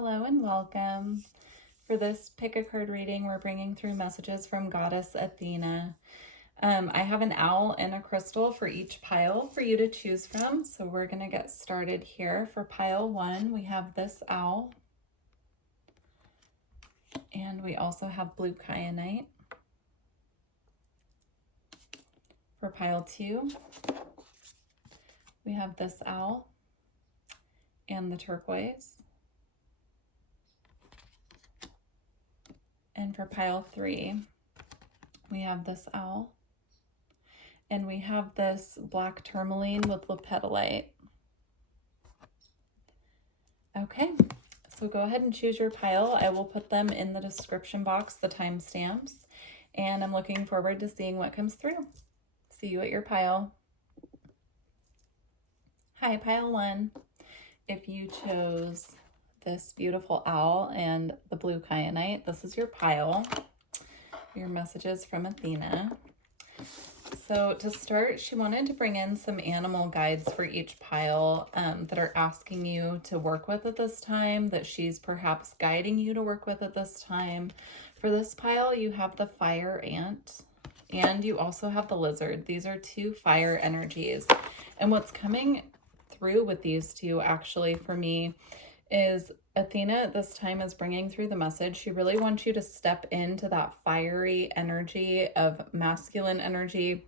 Hello and welcome. For this pick a card reading, we're bringing through messages from Goddess Athena. I have an owl and a crystal for each pile for you to choose from. So we're going to get started here. For pile 1, we have this owl. And we also have blue kyanite. For pile 2, we have this owl and the turquoise. And for pile 3, we have this owl. And we have this black tourmaline with lepidolite. Okay, so go ahead and choose your pile. I will put them in the description box, the timestamps. And I'm looking forward to seeing what comes through. See you at your pile. Hi, pile 1. If you chose this beautiful owl and the blue kyanite, this is your pile. Your messages from Athena. So to start, she wanted to bring in some animal guides for each pile that are asking you to work with at this time, that she's perhaps guiding you to work with at this time. For this pile, you have the fire ant and you also have the lizard. These are 2 fire energies. And what's coming through with these 2 actually for me is Athena at this time is bringing through the message. She really wants you to step into that fiery energy of masculine energy,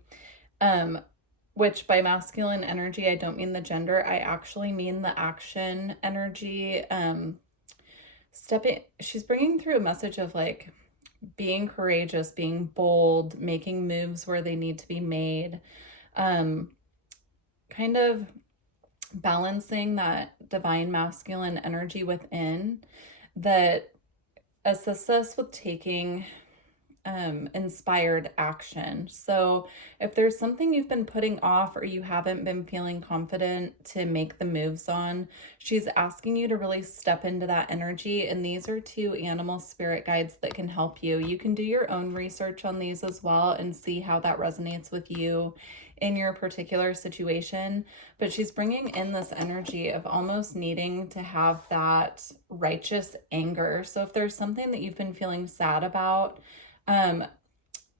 which by masculine energy, I don't mean the gender. I actually mean the action energy. She's bringing through a message of like being courageous, being bold, making moves where they need to be made, kind of balancing that divine masculine energy within that assists us with taking inspired action. So if there's something you've been putting off or you haven't been feeling confident to make the moves on, she's asking you to really step into that energy. And these are 2 animal spirit guides that can help you. You can do your own research on these as well and see how that resonates with you in your particular situation. But she's bringing in this energy of almost needing to have that righteous anger. So if there's something that you've been feeling sad about,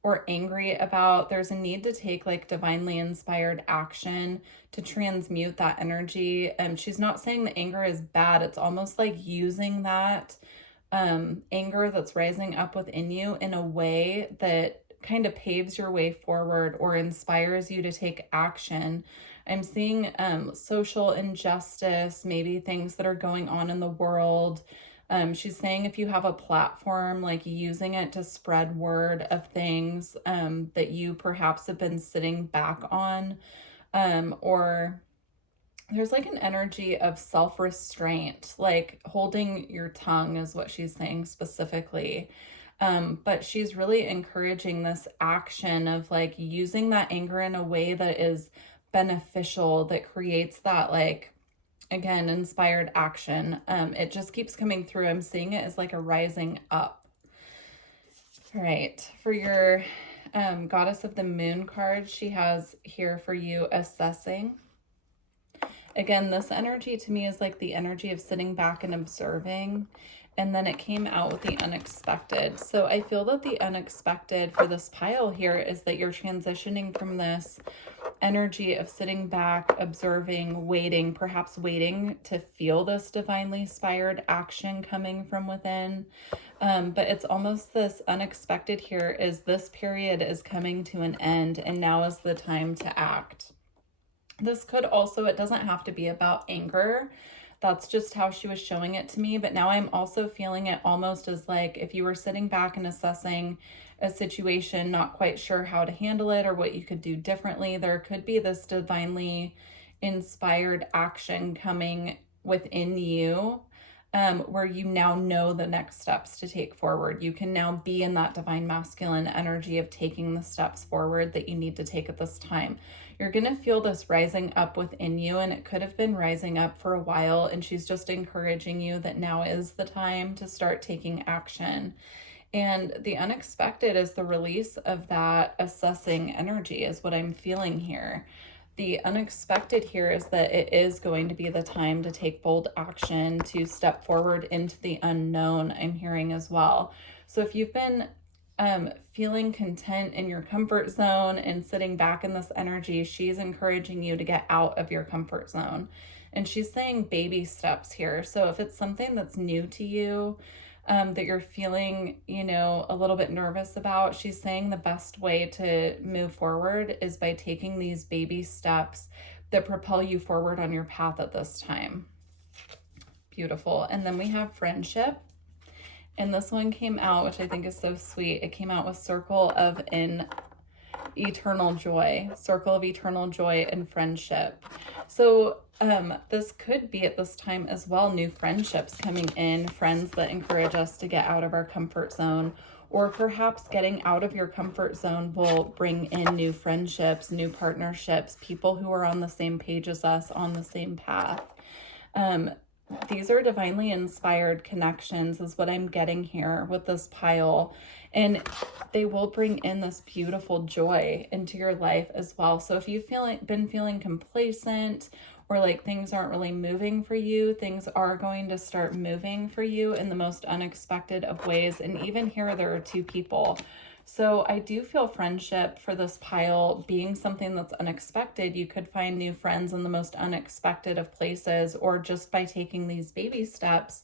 or angry about, there's a need to take like divinely inspired action to transmute that energy. She's not saying the anger is bad. It's almost like using that anger that's rising up within you in a way that kind of paves your way forward or inspires you to take action. I'm seeing social injustice, maybe things that are going on in the world. She's saying if you have a platform, like using it to spread word of things that you perhaps have been sitting back on, or there's like an energy of self-restraint, like holding your tongue is what she's saying specifically. But she's really encouraging this action of like using that anger in a way that is beneficial, that creates that like, again, inspired action. It just keeps coming through. I'm seeing it as like a rising up. All right, for your Goddess of the Moon card, she has here for you assessing. Again, this energy to me is like the energy of sitting back and observing. And then it came out with the unexpected. So I feel that the unexpected for this pile here is that you're transitioning from this energy of sitting back, observing, waiting, perhaps waiting to feel this divinely inspired action coming from within. But it's almost this unexpected here is this period is coming to an end and now is the time to act. This could also, it doesn't have to be about anger. That's just how she was showing it to me. But now I'm also feeling it almost as like if you were sitting back and assessing a situation, not quite sure how to handle it or what you could do differently, there could be this divinely inspired action coming within you where you now know the next steps to take forward. You can now be in that divine masculine energy of taking the steps forward that you need to take at this time. You're going to feel this rising up within you, and it could have been rising up for a while, and she's just encouraging you that now is the time to start taking action. And the unexpected is the release of that assessing energy is what I'm feeling here. The unexpected here is that it is going to be the time to take bold action, to step forward into the unknown, I'm hearing as well. So if you've been feeling content in your comfort zone and sitting back in this energy, she's encouraging you to get out of your comfort zone. And she's saying baby steps here. So if it's something that's new to you, that you're feeling, you know, a little bit nervous about, she's saying the best way to move forward is by taking these baby steps that propel you forward on your path at this time. Beautiful. And then we have friendship. And this one came out, which I think is so sweet. It came out with Circle of Eternal Joy, Circle of Eternal Joy and Friendship. So this could be at this time as well, new friendships coming in, friends that encourage us to get out of our comfort zone, or perhaps getting out of your comfort zone will bring in new friendships, new partnerships, people who are on the same page as us, on the same path. These are divinely inspired connections is what I'm getting here with this pile. And they will bring in this beautiful joy into your life as well. So if you've been feeling complacent or like things aren't really moving for you, things are going to start moving for you in the most unexpected of ways. And even here, there are two people. So I do feel friendship for this pile being something that's unexpected. You could find new friends in the most unexpected of places, or just by taking these baby steps,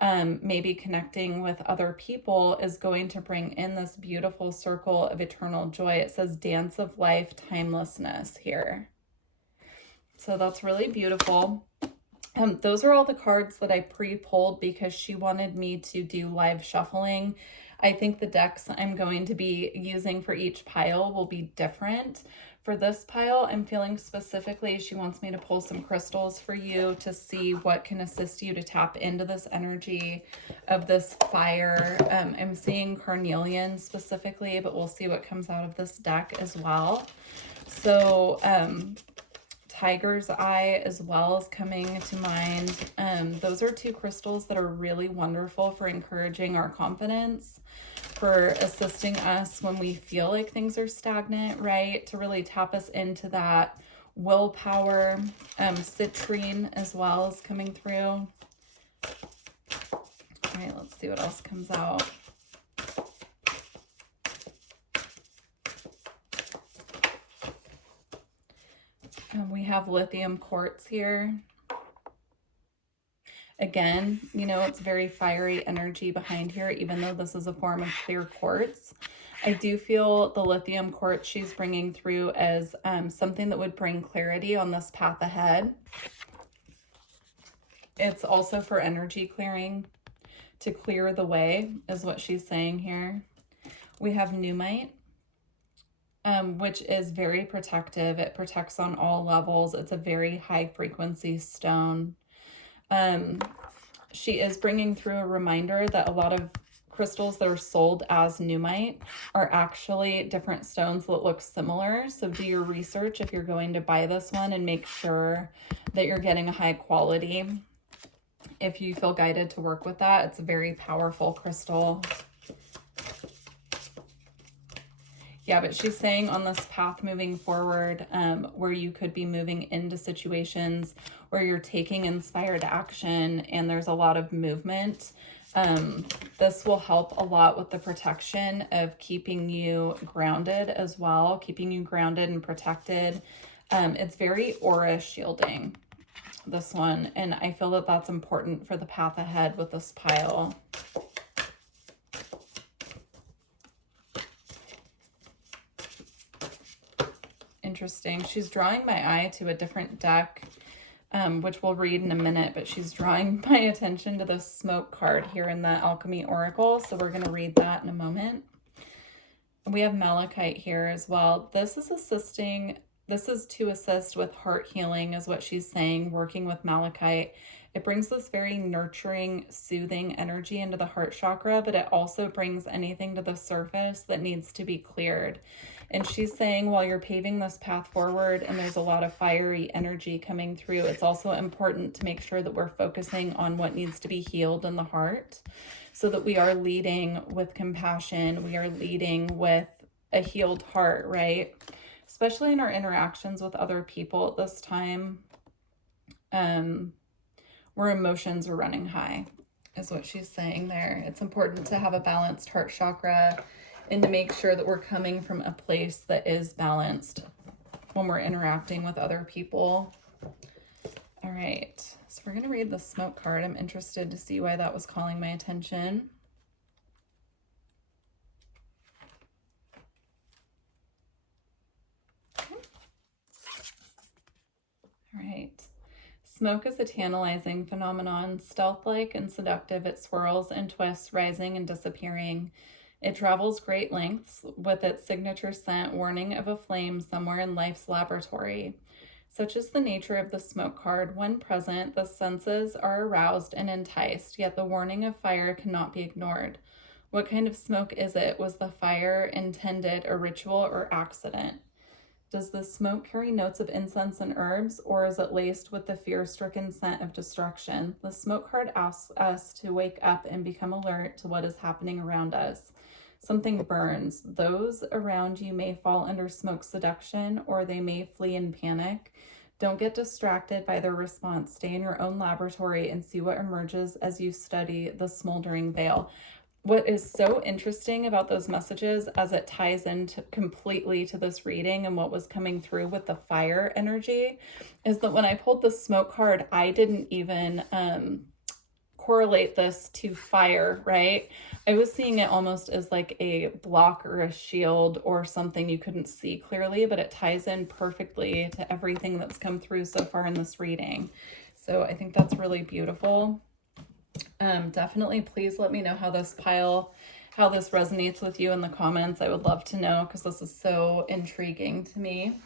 maybe connecting with other people is going to bring in this beautiful circle of eternal joy. It says dance of life, timelessness here. So that's really beautiful. Those are all the cards that I pre-pulled because she wanted me to do live shuffling. I think the decks I'm going to be using for each pile will be different. For this pile, I'm feeling specifically she wants me to pull some crystals for you to see what can assist you to tap into this energy of this fire. I'm seeing carnelian specifically, but we'll see what comes out of this deck as well. So tiger's eye as well is coming to mind. Those are two crystals that are really wonderful for encouraging our confidence, for assisting us when we feel like things are stagnant, right? To really tap us into that willpower. Citrine as well is coming through. All right, let's see what else comes out. We have lithium quartz here. Again, you know, it's very fiery energy behind here, even though this is a form of clear quartz. I do feel the lithium quartz she's bringing through as something that would bring clarity on this path ahead. It's also for energy clearing, to clear the way is what she's saying here. We have numite, which is very protective. It protects on all levels. It's a very high frequency stone. She is bringing through a reminder that a lot of crystals that are sold as numite are actually different stones that look similar. So do your research if you're going to buy this one and make sure that you're getting a high quality. If you feel guided to work with that, it's a very powerful crystal. Yeah, but she's saying on this path moving forward, where you could be moving into situations where you're taking inspired action and there's a lot of movement. This will help a lot with the protection of keeping you grounded as well, keeping you grounded and protected. It's very aura shielding, this one, and I feel that that's important for the path ahead with this pile. Interesting. She's drawing my eye to a different deck, which we'll read in a minute, but she's drawing my attention to the smoke card here in the Alchemy Oracle, so we're going to read that in a moment. We have malachite here as well. This is to assist with heart healing is what she's saying, working with malachite. It brings this very nurturing, soothing energy into the heart chakra, but it also brings anything to the surface that needs to be cleared. And she's saying while you're paving this path forward and there's a lot of fiery energy coming through, it's also important to make sure that we're focusing on what needs to be healed in the heart so that we are leading with compassion. We are leading with a healed heart, right? especially in our interactions with other people at this time, where emotions are running high, is what she's saying there. It's important to have a balanced heart chakra and to make sure that we're coming from a place that is balanced when we're interacting with other people. All right, so we're going to read the smoke card. I'm interested to see why that was calling my attention. Okay. All right. Smoke is a tantalizing phenomenon. Stealth-like and seductive, it swirls and twists, rising and disappearing. It travels great lengths with its signature scent, warning of a flame somewhere in life's laboratory. Such is the nature of the smoke card. When present, the senses are aroused and enticed, yet the warning of fire cannot be ignored. What kind of smoke is it? Was the fire intended a ritual or accident? Does the smoke carry notes of incense and herbs, or is it laced with the fear-stricken scent of destruction? The smoke card asks us to wake up and become alert to what is happening around us. Something burns. Those around you may fall under smoke seduction, or they may flee in panic. Don't get distracted by their response. Stay in your own laboratory and see what emerges as you study the smoldering veil. What is so interesting about those messages, as it ties into completely to this reading and what was coming through with the fire energy, is that when I pulled the smoke card, I didn't even correlate this to fire, right? I was seeing it almost as like a block or a shield or something you couldn't see clearly, but it ties in perfectly to everything that's come through so far in this reading. So I think that's really beautiful. Definitely please let me know how this resonates with you in the comments. I would love to know, because this is so intriguing to me.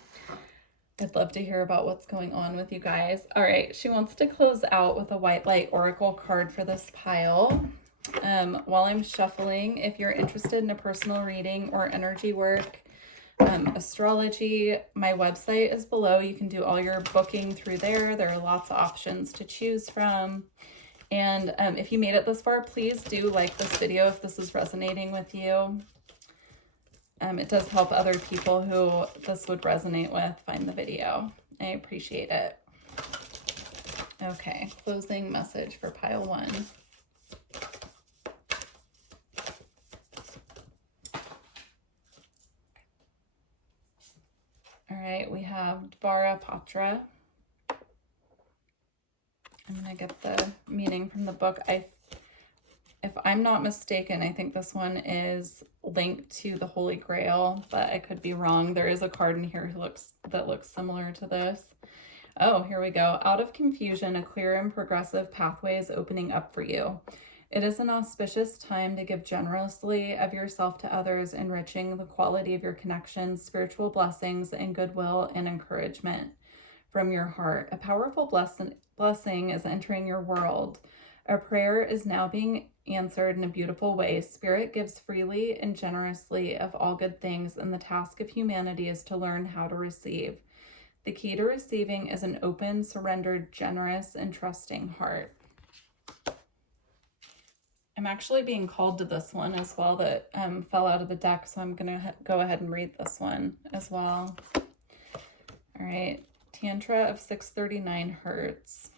I'd love to hear about what's going on with you guys. All right, she wants to close out with a white light oracle card for this pile. While I'm shuffling, if you're interested in a personal reading or energy work, astrology, my website is below. You can do all your booking through there. There are lots of options to choose from. And if you made it this far, please do like this video if this is resonating with you. It does help other people who this would resonate with find the video. I appreciate it. Okay, closing message for pile 1. All right, we have Dvara Patra. I'm going to get the meaning from the book. If I'm not mistaken, I think this one is linked to the Holy Grail, but I could be wrong. There is a card in here that looks similar to this. Oh, here we go. Out of confusion, a clear and progressive pathway is opening up for you. It is an auspicious time to give generously of yourself to others, enriching the quality of your connections, spiritual blessings, and goodwill and encouragement from your heart. A powerful blessing is entering your world. A prayer is now being answered in a beautiful way. Spirit gives freely and generously of all good things, and the task of humanity is to learn how to receive. The key to receiving is an open, surrendered, generous, and trusting heart. I'm actually being called to this one as well that fell out of the deck, so I'm going to go ahead and read this one as well. All right. Tantra of 639 Hertz.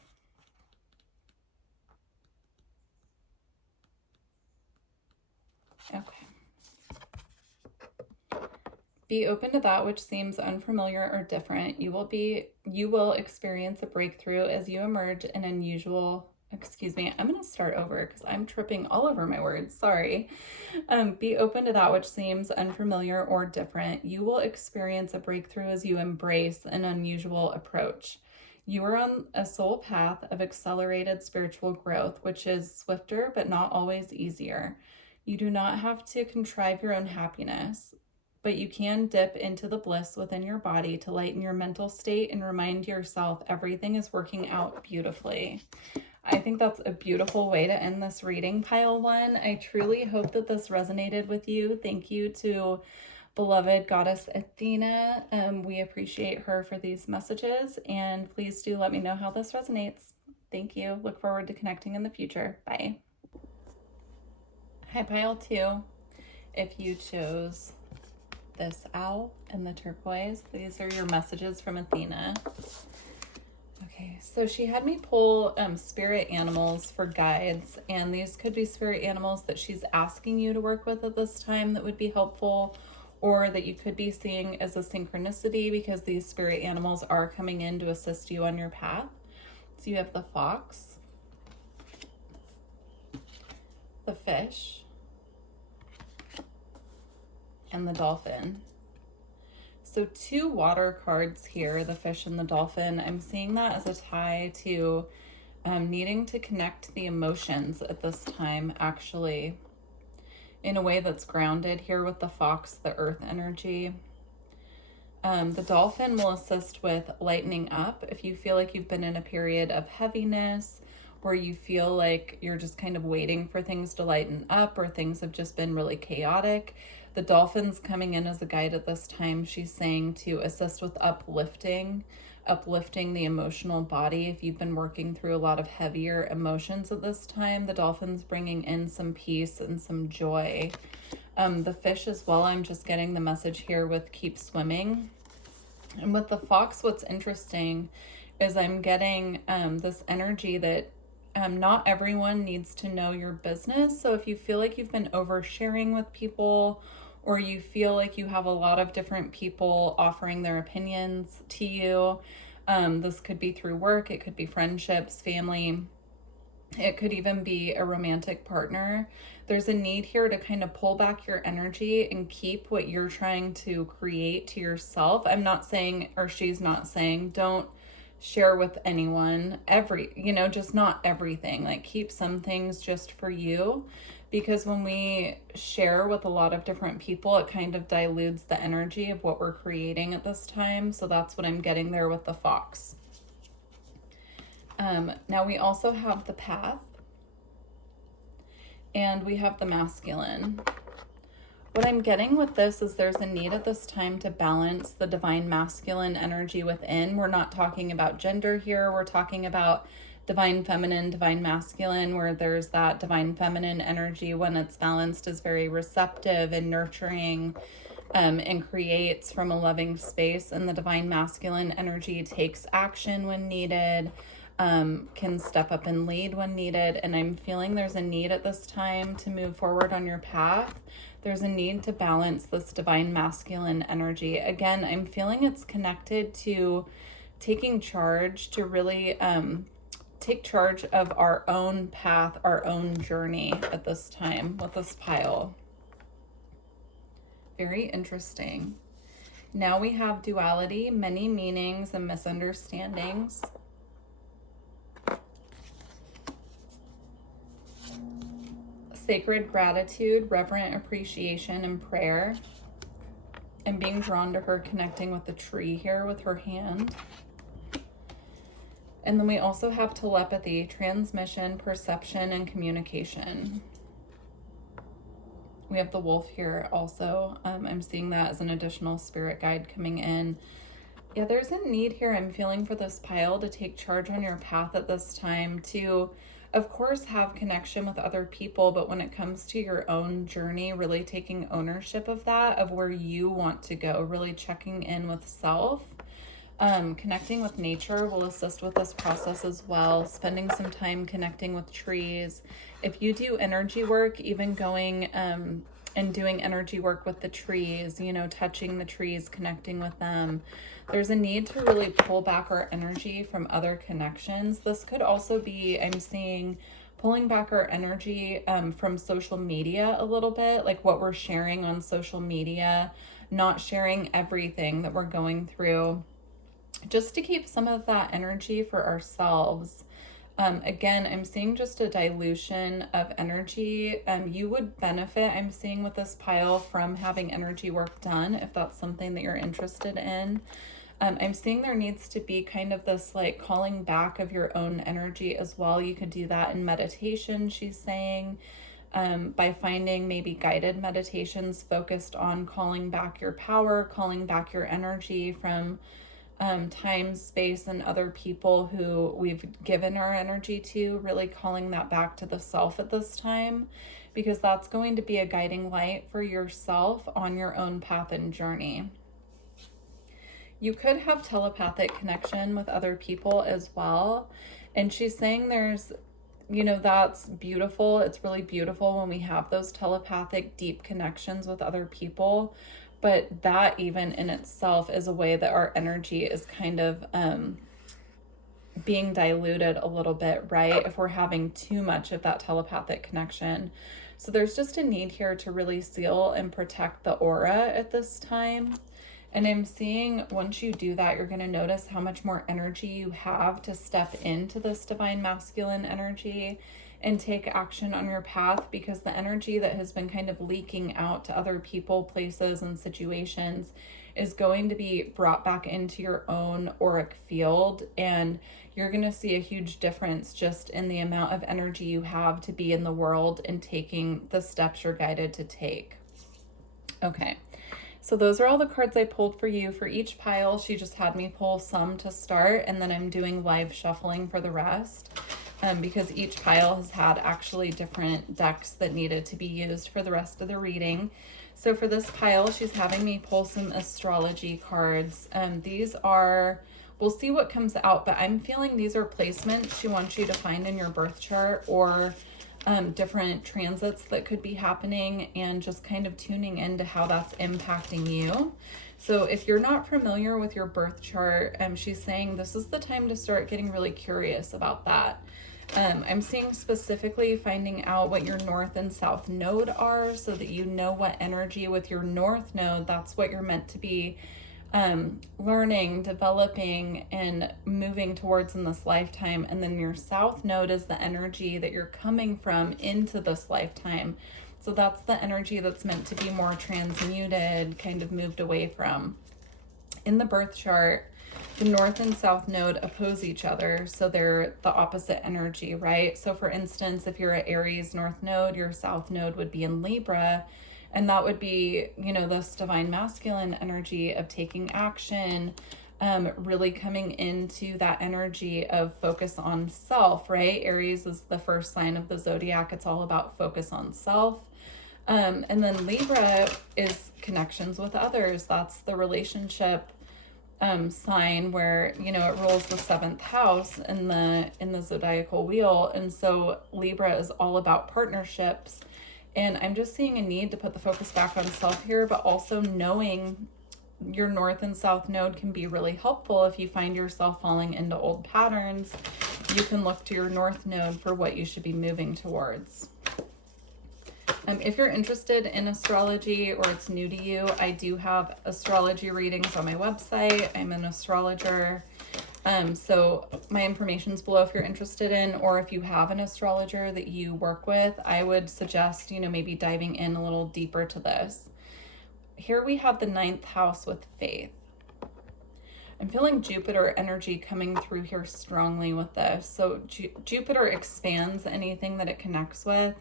Okay. Be open to that which seems unfamiliar or different. You will experience a breakthrough as you emerge in unusual, excuse me, I'm going to start over because I'm tripping all over my words. Sorry. Be open to that which seems unfamiliar or different. You will experience a breakthrough as you embrace an unusual approach. You are on a soul path of accelerated spiritual growth, which is swifter but not always easier. You do not have to contrive your own happiness, but you can dip into the bliss within your body to lighten your mental state and remind yourself everything is working out beautifully. I think that's a beautiful way to end this reading, pile 1. I truly hope that this resonated with you. Thank you to beloved goddess Athena. We appreciate her for these messages, and please do let me know how this resonates. Thank you. Look forward to connecting in the future. Bye. Hi, pile 2. If you chose this owl and the turquoise. These are your messages from Athena. Okay, so she had me pull spirit animals for guides, and these could be spirit animals that she's asking you to work with at this time that would be helpful, or that you could be seeing as a synchronicity because these spirit animals are coming in to assist you on your path. So you have the fox, the fish, and the dolphin. So 2 water cards here, the fish and the dolphin. I'm seeing that as a tie to needing to connect the emotions at this time, actually, in a way that's grounded here with the fox, the earth energy. The dolphin will assist with lightening up. If you feel like you've been in a period of heaviness, where you feel like you're just kind of waiting for things to lighten up, or things have just been really chaotic, the dolphin's coming in as a guide at this time. She's saying to assist with uplifting the emotional body. If you've been working through a lot of heavier emotions at this time, the dolphin's bringing in some peace and some joy. The fish as well, I'm just getting the message here with keep swimming. And with the fox, what's interesting is I'm getting this energy that not everyone needs to know your business. So if you feel like you've been oversharing with people, or you feel like you have a lot of different people offering their opinions to you, this could be through work, it could be friendships, family, it could even be a romantic partner. There's a need here to kind of pull back your energy and keep what you're trying to create to yourself. I'm not saying, or she's not saying, don't share with anyone just not everything. Like, keep some things just for you, because when we share with a lot of different people, it kind of dilutes the energy of what we're creating at this time. So that's what I'm getting there with the fox. Now we also have the path, and we have the masculine. What I'm getting with this is there's a need at this time to balance the divine masculine energy within. We're not talking about gender here. We're talking about divine feminine, divine masculine, where there's that divine feminine energy when it's balanced is very receptive and nurturing, and creates from a loving space. And the divine masculine energy takes action when needed, can step up and lead when needed. And I'm feeling there's a need at this time to move forward on your path. There's a need to balance this divine masculine energy. Again, I'm feeling it's connected to taking charge, to really take charge of our own path, our own journey at this time with this pile. Very interesting. Now we have duality, many meanings and misunderstandings. Sacred gratitude, reverent appreciation, and prayer. And being drawn to her connecting with the tree here with her hand. And then we also have telepathy, transmission, perception, and communication. We have the wolf here also. I'm seeing that as an additional spirit guide coming in. Yeah, there's a need here I'm feeling for this pile to take charge on your path at this time, to of course have connection with other people, but when it comes to your own journey, really taking ownership of that, of where you want to go, really checking in with self. Connecting with nature will assist with this process as well. Spending some time connecting with trees. If you do energy work, even going and doing energy work with the trees, touching the trees, connecting with them. There's a need to really pull back our energy from other connections. This could also be, I'm seeing, pulling back our energy from social media a little bit, like what we're sharing on social media, not sharing everything that we're going through, just to keep some of that energy for ourselves. Again, I'm seeing just a dilution of energy. You would benefit, I'm seeing with this pile, from having energy work done, if that's something that you're interested in. I'm seeing there needs to be kind of this like calling back of your own energy as well. You could do that in meditation, she's saying, by finding maybe guided meditations focused on calling back your power, calling back your energy from time, space, and other people who we've given our energy to, really calling that back to the self at this time. because that's going to be a guiding light for yourself on your own path and journey. You could have telepathic connection with other people as well. And she's saying there's, that's beautiful. It's really beautiful when we have those telepathic deep connections with other people. But that even in itself is a way that our energy is kind of being diluted a little bit, right? If we're having too much of that telepathic connection. So there's just a need here to really seal and protect the aura at this time. And I'm seeing once you do that, you're going to notice how much more energy you have to step into this divine masculine energy and take action on your path, because the energy that has been kind of leaking out to other people, places, and situations is going to be brought back into your own auric field. And you're going to see a huge difference just in the amount of energy you have to be in the world and taking the steps you're guided to take. Okay. So those are all the cards I pulled for you. For each pile, she just had me pull some to start, and then I'm doing live shuffling for the rest, because each pile has had actually different decks that needed to be used for the rest of the reading. So for this pile, she's having me pull some astrology cards. These are, we'll see what comes out, but I'm feeling these are placements she wants you to find in your birth chart, or different transits that could be happening, and just kind of tuning into how that's impacting you. So if you're not familiar with your birth chart, she's saying this is the time to start getting really curious about that. I'm seeing specifically finding out what your north and south node are, so that you know what energy with your north node, that's what you're meant to be learning, developing, and moving towards in this lifetime. And then your south node is the energy that you're coming from into this lifetime. So that's the energy that's meant to be more transmuted, kind of moved away from. In the birth chart, the north and south node oppose each other, so they're the opposite energy, right? So for instance, if you're at Aries north node, your south node would be in Libra. And that would be, this divine masculine energy of taking action, really coming into that energy of focus on self, right? Aries is the first sign of the zodiac. It's all about focus on self. And then Libra is connections with others. That's the relationship sign where, it rules the 7th house in the zodiacal wheel. And so Libra is all about partnerships. And I'm just seeing a need to put the focus back on self here, but also knowing your north and south node can be really helpful. If you find yourself falling into old patterns, you can look to your north node for what you should be moving towards. If you're interested in astrology or it's new to you, I do have astrology readings on my website. I'm an astrologer. So my information's below if you're interested in, or if you have an astrologer that you work with, I would suggest, maybe diving in a little deeper to this. Here we have the 9th house with faith. I'm feeling Jupiter energy coming through here strongly with this. So Jupiter expands anything that it connects with.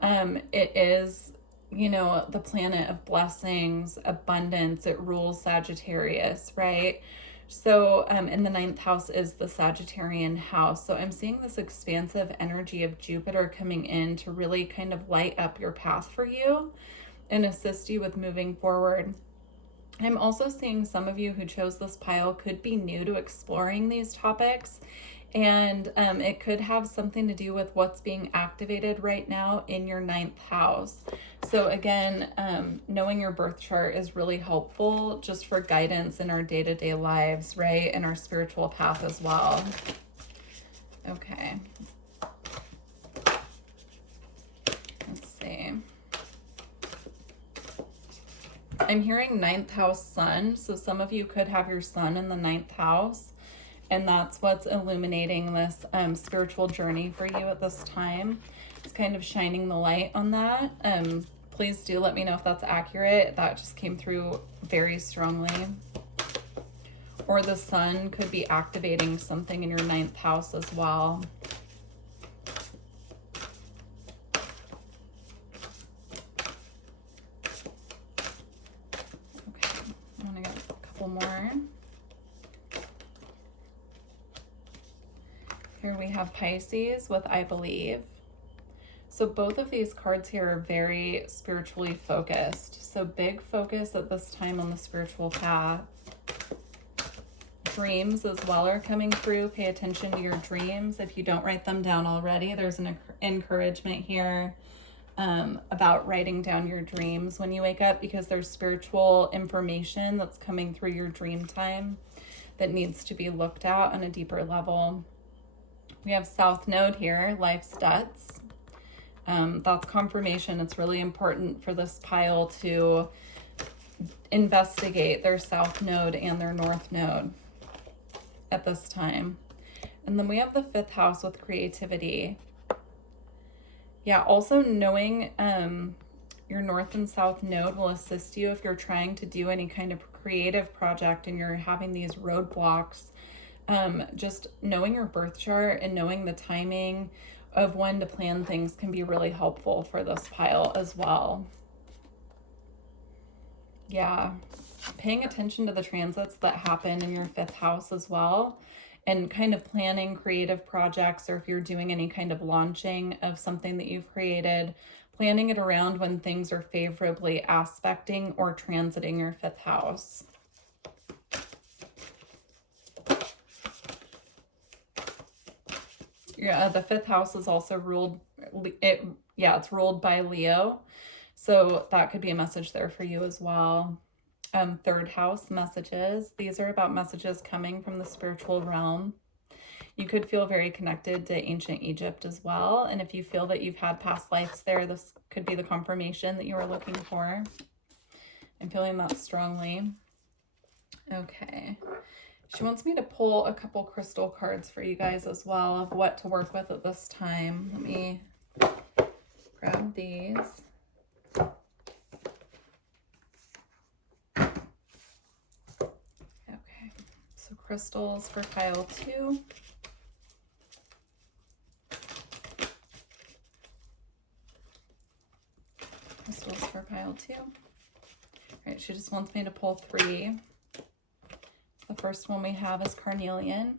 It is, the planet of blessings, abundance. It rules Sagittarius, right? So, in the 9th house is the Sagittarian house. So I'm seeing this expansive energy of Jupiter coming in to really kind of light up your path for you and assist you with moving forward. I'm also seeing some of you who chose this pile could be new to exploring these topics, and it could have something to do with what's being activated right now in your 9th house. So again, knowing your birth chart is really helpful just for guidance in our day-to-day lives, right? And our spiritual path as well. Okay. Let's see. I'm hearing 9th house sun. So some of you could have your sun in the 9th house. And that's what's illuminating this spiritual journey for you at this time. It's kind of shining the light on that. Please do let me know if that's accurate. That just came through very strongly. Or the sun could be activating something in your 9th house as well. Okay, I'm gonna get a couple more. Here we have Pisces with I believe. So both of these cards here are very spiritually focused. So big focus at this time on the spiritual path. Dreams as well are coming through. Pay attention to your dreams. If you don't write them down already, there's an encouragement here about writing down your dreams when you wake up, because there's spiritual information that's coming through your dream time that needs to be looked at on a deeper level. We have South Node here, life's debts. That's confirmation. It's really important for this pile to investigate their South Node and their North Node at this time. And then we have the 5th house with creativity. Yeah, also knowing your North and South Node will assist you if you're trying to do any kind of creative project and you're having these roadblocks. Just knowing your birth chart and knowing the timing of when to plan things can be really helpful for this pile as well. Yeah, paying attention to the transits that happen in your 5th house as well, and kind of planning creative projects, or if you're doing any kind of launching of something that you've created, planning it around when things are favorably aspecting or transiting your 5th house. Yeah, the 5th house is also ruled, it's ruled by Leo. So that could be a message there for you as well. 3rd house messages. These are about messages coming from the spiritual realm. You could feel very connected to ancient Egypt as well. And if you feel that you've had past lives there, this could be the confirmation that you are looking for. I'm feeling that strongly. Okay. She wants me to pull a couple crystal cards for you guys as well of what to work with at this time. Let me grab these. Okay, so crystals for pile 2. Crystals for pile 2. All right, she just wants me to pull 3. The first one we have is carnelian.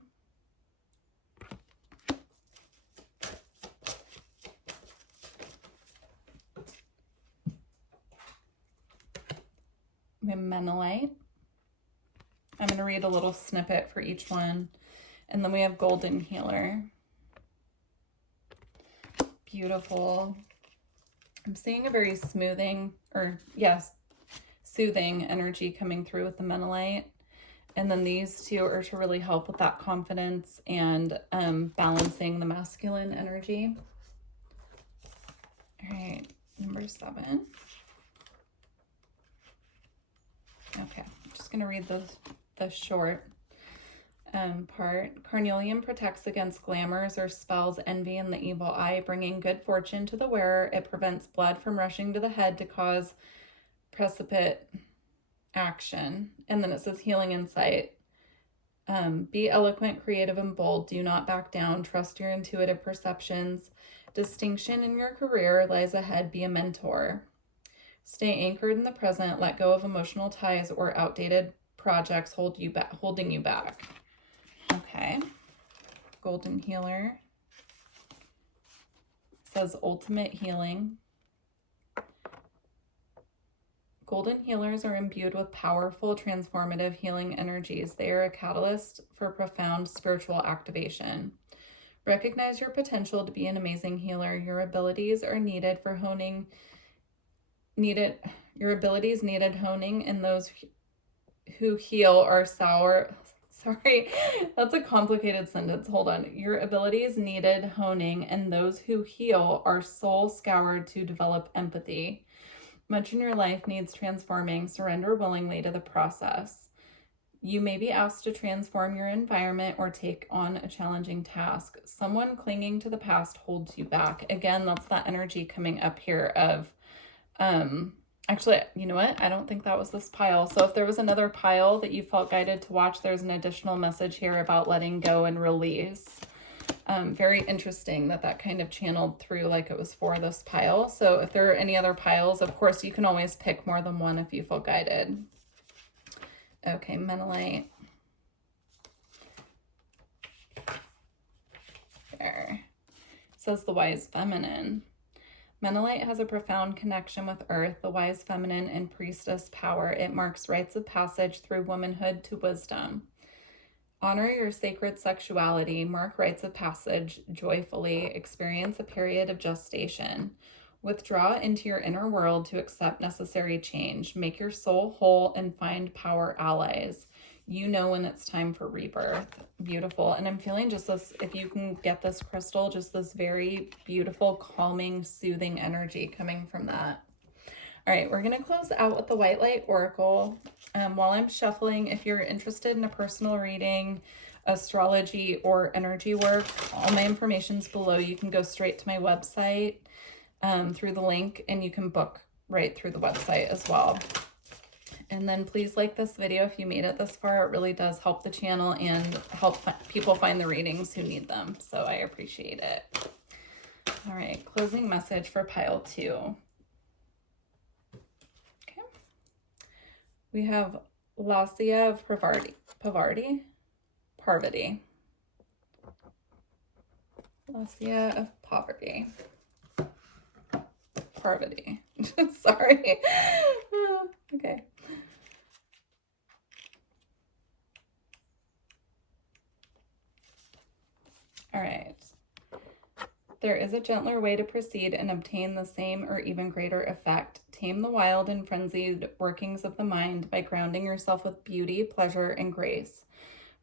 We have menelite. I'm going to read a little snippet for each one. And then we have golden healer. Beautiful. I'm seeing a very soothing energy coming through with the menelite. And then these two are to really help with that confidence and balancing the masculine energy. All right, number 7. Okay, I'm just going to read the short part. Carnelian protects against glamours or spells, envy, and the evil eye, bringing good fortune to the wearer. It prevents blood from rushing to the head to cause precipitate action. And then it says healing insight. Be eloquent, creative, and bold. Do not back down. Trust your intuitive perceptions. Distinction in your career lies ahead. Be a mentor. Stay anchored in the present. Let go of emotional ties or outdated projects holding you back. Okay. Golden healer. It says ultimate healing. Golden healers are imbued with powerful, transformative healing energies. They are a catalyst for profound spiritual activation. Recognize your potential to be an amazing healer. Your abilities needed honing, and those who heal are Sorry, that's a complicated sentence. Hold on. Your abilities needed honing, and those who heal are soul scoured to develop empathy. Much in your life needs transforming. Surrender willingly to the process. You may be asked to transform your environment or take on a challenging task. Someone clinging to the past holds you back. Again, that's that energy coming up here of, actually, you know what? I don't think that was this pile. So if there was another pile that you felt guided to watch, there's an additional message here about letting go and release. Very interesting that kind of channeled through like it was for this pile. So if there are any other piles, of course, you can always pick more than one if you feel guided. Okay, menelite. There. It says the wise feminine. Menelite has a profound connection with Earth, the wise feminine, and priestess power. It marks rites of passage through womanhood to wisdom. Honor your sacred sexuality, mark rites of passage joyfully, experience a period of gestation. Withdraw into your inner world to accept necessary change. Make your soul whole and find power allies. You know when it's time for rebirth. Beautiful. And I'm feeling just this, if you can get this crystal, just this very beautiful, calming, soothing energy coming from that. All right, we're going to close out with the White Light Oracle. While I'm shuffling, if you're interested in a personal reading, astrology, or energy work, all my information's below. You can go straight to my website through the link, and you can book right through the website as well. And then please like this video if you made it this far. It really does help the channel and help people find the readings who need them. So I appreciate it. All right, closing message for pile 2. Okay. We have Lassia of Parvati. Lassia of Poverty. Parvati. Sorry. Okay. All right. There is a gentler way to proceed and obtain the same or even greater effect. Tame the wild and frenzied workings of the mind by grounding yourself with beauty, pleasure, and grace.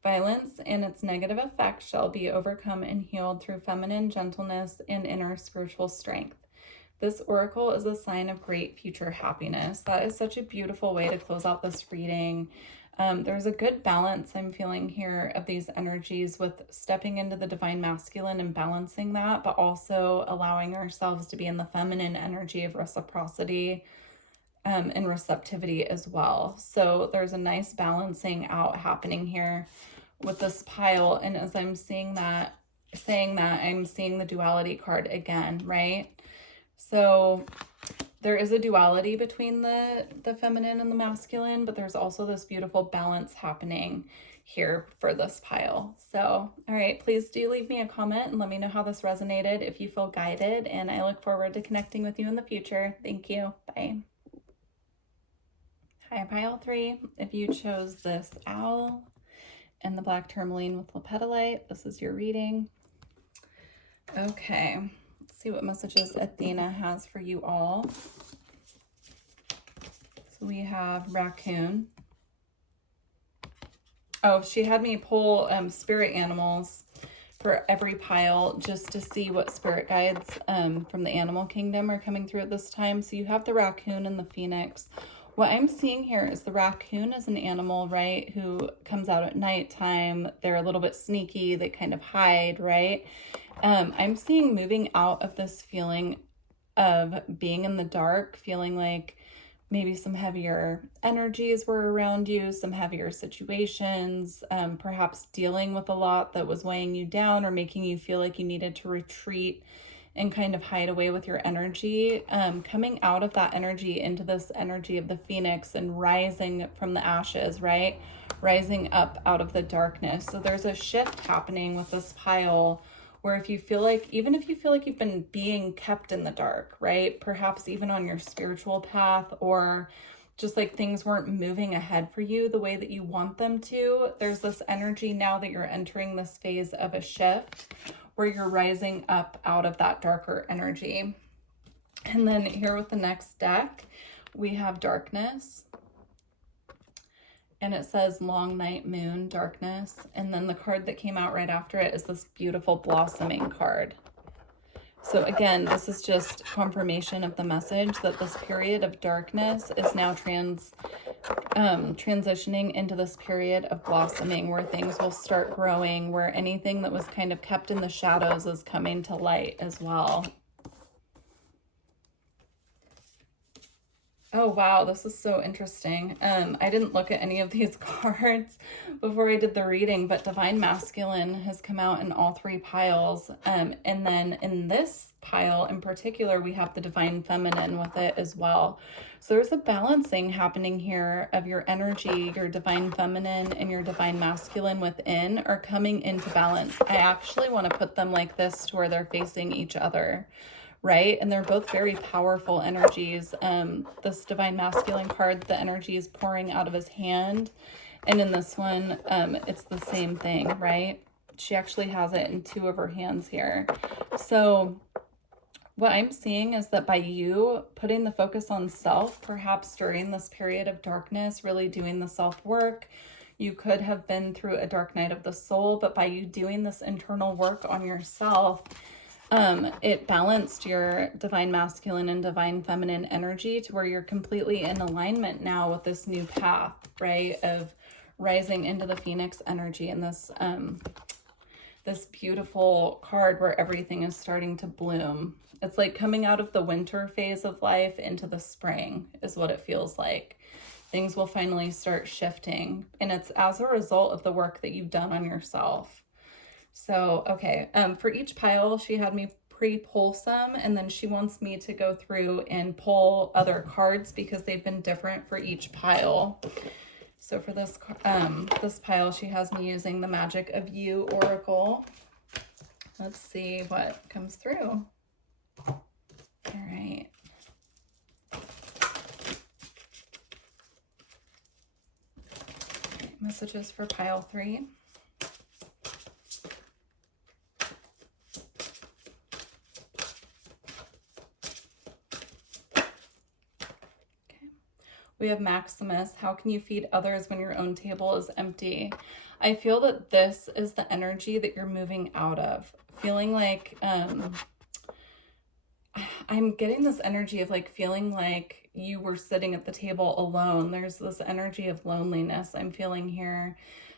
Violence and its negative effects shall be overcome and healed through feminine gentleness and inner spiritual strength. This oracle is a sign of great future happiness. That is such a beautiful way to close out this reading. There's a good balance I'm feeling here of these energies with stepping into the divine masculine and balancing that, but also allowing ourselves to be in the feminine energy of reciprocity and receptivity as well. So there's a nice balancing out happening here with this pile. And as I'm saying that, I'm seeing the duality card again, right? So there is a duality between the feminine and the masculine, but there's also this beautiful balance happening here for this pile. So, all right, please do leave me a comment and let me know how this resonated if you feel guided, and I look forward to connecting with you in the future. Thank you. Bye. Hi, pile 3. If you chose this owl and the black tourmaline with lepidolite, this is your reading. Okay. See what messages Athena has for you all. So we have raccoon. Oh, she had me pull spirit animals for every pile just to see what spirit guides from the animal kingdom are coming through at this time. So you have the raccoon and the phoenix. What I'm seeing here is the raccoon is an animal, right, who comes out at nighttime. They're a little bit sneaky. They kind of hide, right? I'm seeing moving out of this feeling of being in the dark, feeling like maybe some heavier energies were around you, some heavier situations, perhaps dealing with a lot that was weighing you down or making you feel like you needed to retreat and kind of hide away with your energy, coming out of that energy into this energy of the phoenix and rising from the ashes, right? Rising up out of the darkness. So there's a shift happening with this pile where if you feel like, even if you feel like you've been being kept in the dark, right? Perhaps even on your spiritual path, or just like things weren't moving ahead for you the way that you want them to, there's this energy now that you're entering this phase of a shift where you're rising up out of that darker energy. And then here with the next deck, we have darkness. And it says long night moon, darkness. And then the card that came out right after it is this beautiful blossoming card. So again, this is just confirmation of the message that this period of darkness is now transitioning into this period of blossoming where things will start growing, where anything that was kind of kept in the shadows is coming to light as well. Oh, wow, this is so interesting. I didn't look at any of these cards before I did the reading, but Divine Masculine has come out in all 3 piles. And then in this pile in particular, we have the Divine Feminine with it as well. So there's a balancing happening here of your energy, your Divine Feminine and your Divine Masculine within are coming into balance. I actually want to put them like this to where they're facing each other, right? And they're both very powerful energies. This divine masculine card, the energy is pouring out of his hand. And in this one, it's the same thing, right? She actually has it in 2 of her hands here. So what I'm seeing is that by you putting the focus on self, perhaps during this period of darkness, really doing the self-work, you could have been through a dark night of the soul, but by you doing this internal work on yourself, it balanced your divine masculine and divine feminine energy to where you're completely in alignment now with this new path, right? Of rising into the Phoenix energy and this beautiful card where everything is starting to bloom. It's like coming out of the winter phase of life into the spring is what it feels like. Things will finally start shifting, and it's as a result of the work that you've done on yourself. So, okay, for each pile, she had me pre-pull some, and then she wants me to go through and pull other cards because they've been different for each pile. So for this this pile, she has me using the Magic of You Oracle. Let's see what comes through. All right. Messages for pile 3. We have Maximus. How can you feed others when your own table is empty? I feel that this is the energy that you're moving out of. Feeling like, I'm getting this energy of like feeling like you were sitting at the table alone. There's this energy of loneliness I'm feeling here.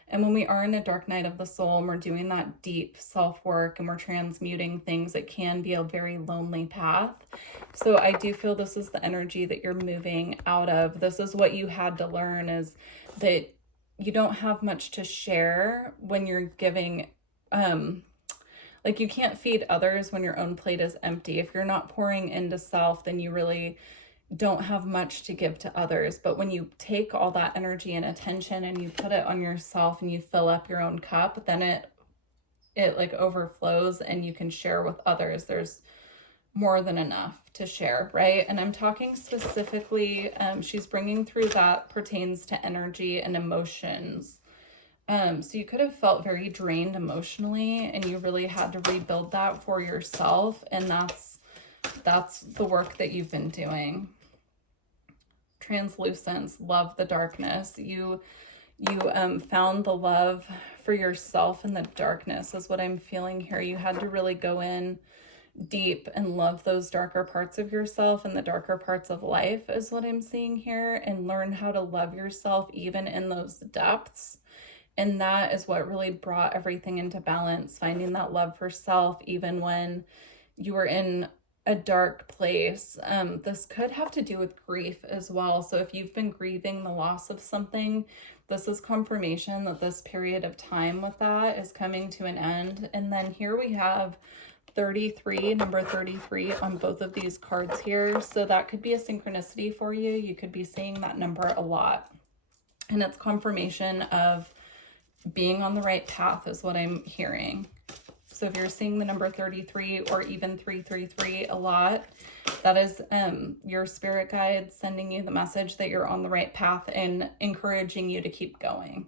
And when we are in a dark night of the soul and we're doing that deep self-work and we're transmuting things, it can be a very lonely path. So I do feel this is the energy that you're moving out of. This is what you had to learn, is that you don't have much to share when you're giving, like you can't feed others when your own plate is empty. If you're not pouring into self, then you really don't have much to give to others. But when you take all that energy and attention and you put it on yourself and you fill up your own cup, then it like overflows and you can share with others. There's more than enough to share, right? And I'm talking specifically, she's bringing through that pertains to energy and emotions. So you could have felt very drained emotionally and you really had to rebuild that for yourself. And that's the work that you've been doing. Translucence, love the darkness. You found the love for yourself in the darkness is what I'm feeling here. You had to really go in deep and love those darker parts of yourself and the darker parts of life is what I'm seeing here, and learn how to love yourself even in those depths. And that is what really brought everything into balance, finding that love for self even when you were in a dark place. This could have to do with grief as well. So if you've been grieving the loss of something, this is confirmation that this period of time with that is coming to an end. And then here we have 33, number 33 on both of these cards here. So that could be a synchronicity for you. You could be seeing that number a lot. And it's confirmation of being on the right path is what I'm hearing. So if you're seeing the number 33 or even 333 a lot, that is your spirit guide sending you the message that you're on the right path and encouraging you to keep going.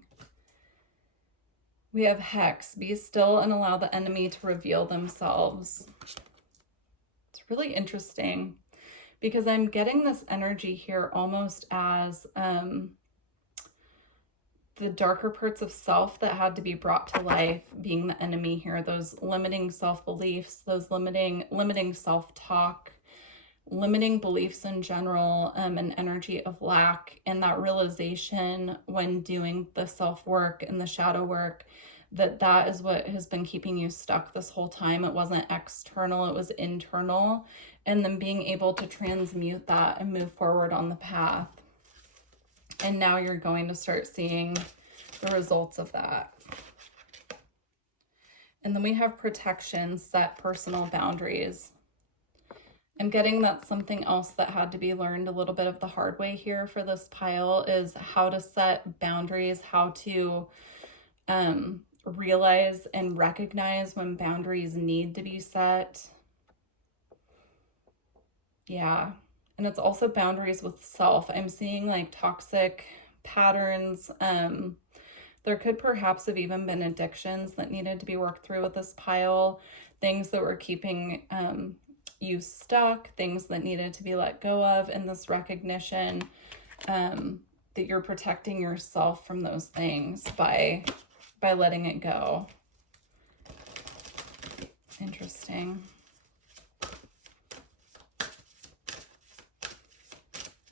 We have Hex. Be still and allow the enemy to reveal themselves. It's really interesting because I'm getting this energy here almost as the darker parts of self that had to be brought to life being the enemy here. Those limiting self-beliefs, those limiting self-talk, limiting beliefs in general, an energy of lack, and that realization when doing the self-work and the shadow work that is what has been keeping you stuck this whole time. It wasn't external, it was internal. And then being able to transmute that and move forward on the path. And now you're going to start seeing the results of that. And then we have protection, set personal boundaries. I'm getting that something else that had to be learned a little bit of the hard way here for this pile is how to set boundaries, how to realize and recognize when boundaries need to be set. Yeah. And it's also boundaries with self. I'm seeing like toxic patterns. There could perhaps have even been addictions that needed to be worked through with this pile, things that were keeping you stuck, things that needed to be let go of, and this recognition that you're protecting yourself from those things by letting it go. Interesting.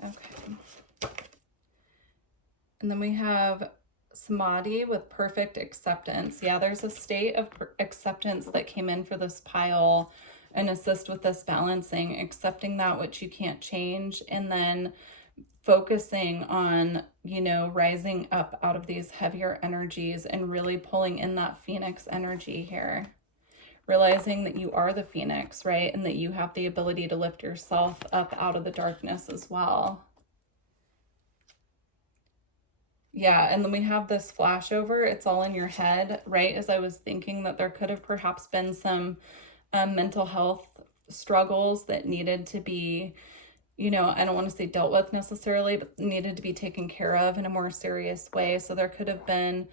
Okay. And then we have samadhi with perfect acceptance. Yeah, there's a state of acceptance that came in for this pile and assist with this balancing, accepting that which you can't change, and then focusing on, you know, rising up out of these heavier energies and really pulling in that phoenix energy here. Realizing that you are the phoenix, right? And that you have the ability to lift yourself up out of the darkness as well. Yeah, and then we have this flashover. It's all in your head, right? As I was thinking that there could have perhaps been some mental health struggles that needed to be, you know, I don't want to say dealt with necessarily, but needed to be taken care of in a more serious way. So there could have been,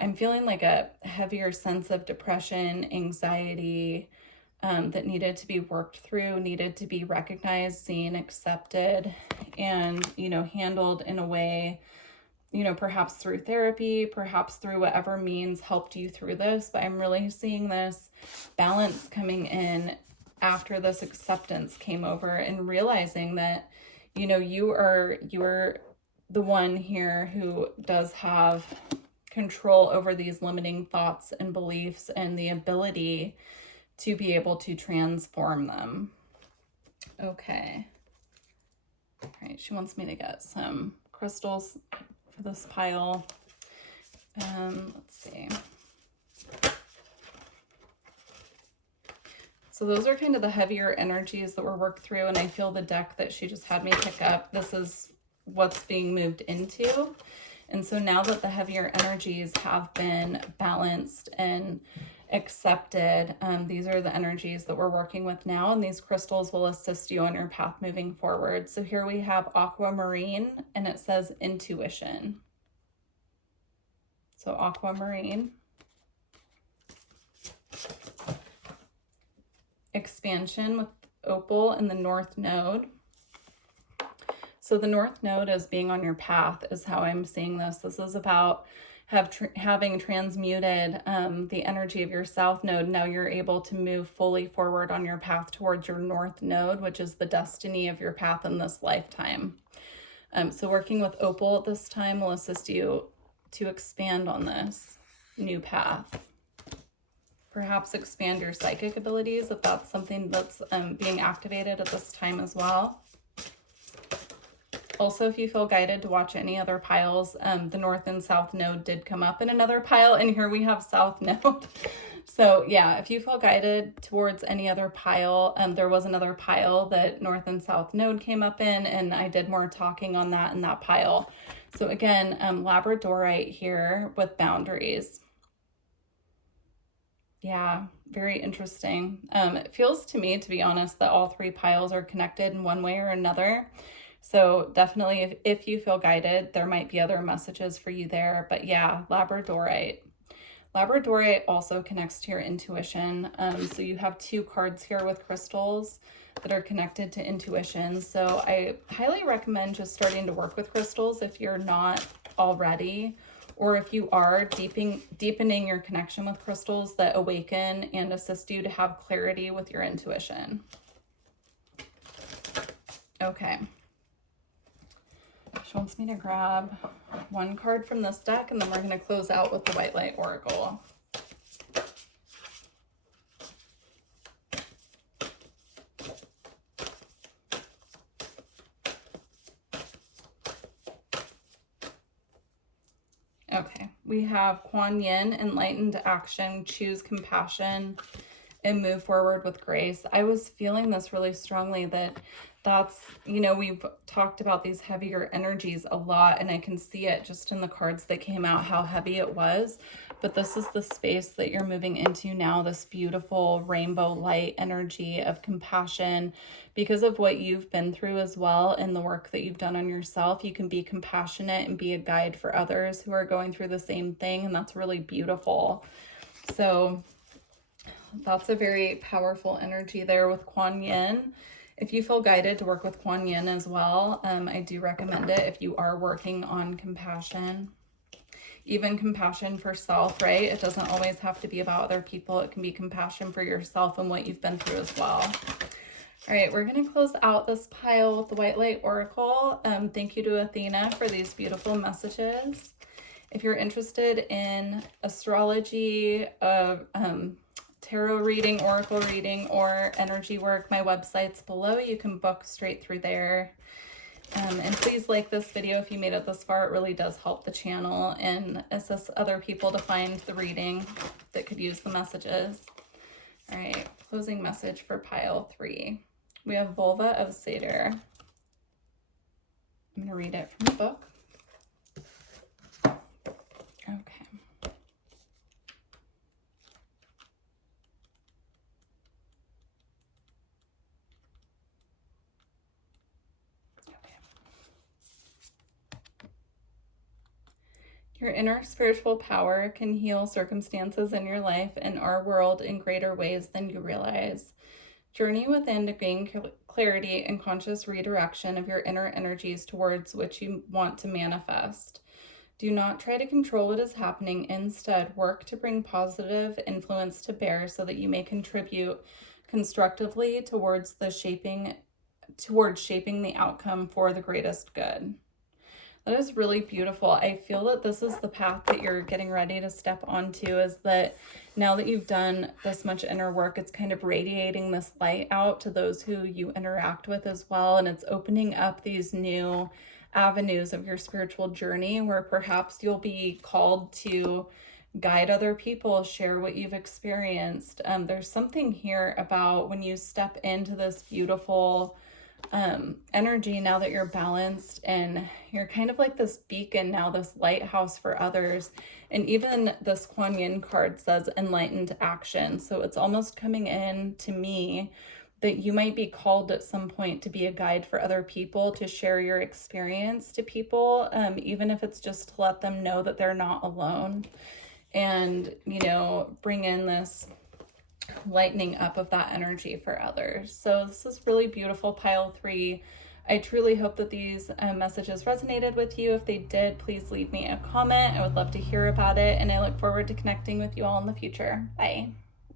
I'm feeling like a heavier sense of depression, anxiety that needed to be worked through, needed to be recognized, seen, accepted, and, you know, handled in a way, you know, perhaps through therapy, perhaps through whatever means helped you through this. But I'm really seeing this balance coming in after this acceptance came over and realizing that, you know, you're the one here who does have control over these limiting thoughts and beliefs and the ability to be able to transform them. Okay. All right, she wants me to get some crystals for this pile. Let's see. So those are kind of the heavier energies that were worked through, and I feel the deck that she just had me pick up, this is what's being moved into. And so now that the heavier energies have been balanced and accepted, these are the energies that we're working with now, and these crystals will assist you on your path moving forward. So here we have aquamarine, and it says intuition. So aquamarine. Expansion with opal in the north node. So the north node as being on your path is how I'm seeing this. This is about having transmuted the energy of your south node. Now you're able to move fully forward on your path towards your north node, which is the destiny of your path in this lifetime. So working with opal at this time will assist you to expand on this new path. Perhaps expand your psychic abilities if that's something that's being activated at this time as well. Also, if you feel guided to watch any other piles, the north and south node did come up in another pile, and here we have south node. So yeah, if you feel guided towards any other pile, there was another pile that north and south node came up in, and I did more talking on that in that pile. So again, labradorite here with boundaries. Yeah, very interesting. It feels to me, to be honest, that all three piles are connected in one way or another. So definitely, if you feel guided, there might be other messages for you there. But yeah, labradorite. Labradorite also connects to your intuition. So you have two cards here with crystals that are connected to intuition. So I highly recommend just starting to work with crystals if you're not already, or if you are deepening your connection with crystals that awaken and assist you to have clarity with your intuition. Okay. She wants me to grab one card from this deck, and then we're going to close out with the White Light Oracle. Okay, we have Kuan Yin, enlightened action, choose compassion, and move forward with grace. I was feeling this really strongly that that's, you know, we've talked about these heavier energies a lot, and I can see it just in the cards that came out, how heavy it was. But this is the space that you're moving into now, this beautiful rainbow light energy of compassion. Because of what you've been through as well and the work that you've done on yourself, you can be compassionate and be a guide for others who are going through the same thing, and that's really beautiful. So that's a very powerful energy there with Kuan Yin. If you feel guided to work with Kuan Yin as well, I do recommend it if you are working on compassion. Even compassion for self, right? It doesn't always have to be about other people. It can be compassion for yourself and what you've been through as well. All right, we're going to close out this pile with the White Light Oracle. Thank you to Athena for these beautiful messages. If you're interested in astrology, tarot reading, oracle reading, or energy work, my website's below. You can book straight through there. And please like this video if you made it this far. It really does help the channel and assist other people to find the reading that could use the messages. All right, closing message for pile 3. We have Vulva of Satyr. I'm going to read it from the book. Okay. Your inner spiritual power can heal circumstances in your life and our world in greater ways than you realize. Journey within to gain clarity and conscious redirection of your inner energies towards which you want to manifest. Do not try to control what is happening. Instead, work to bring positive influence to bear so that you may contribute constructively towards shaping the outcome for the greatest good. That is really beautiful. I feel that this is the path that you're getting ready to step onto, is that now that you've done this much inner work, it's kind of radiating this light out to those who you interact with as well. And it's opening up these new avenues of your spiritual journey where perhaps you'll be called to guide other people, share what you've experienced. There's something here about when you step into this beautiful energy, now that you're balanced and you're kind of like this beacon now, this lighthouse for others. And even this Kuan Yin card says enlightened action. So it's almost coming in to me that you might be called at some point to be a guide for other people, to share your experience to people, even if it's just to let them know that they're not alone, and, you know, bring in this lightening up of that energy for others. So this is really beautiful, pile 3. I truly hope that these messages resonated with you. If they did, please leave me a comment. I would love to hear about it, and I look forward to connecting with you all in the future. Bye.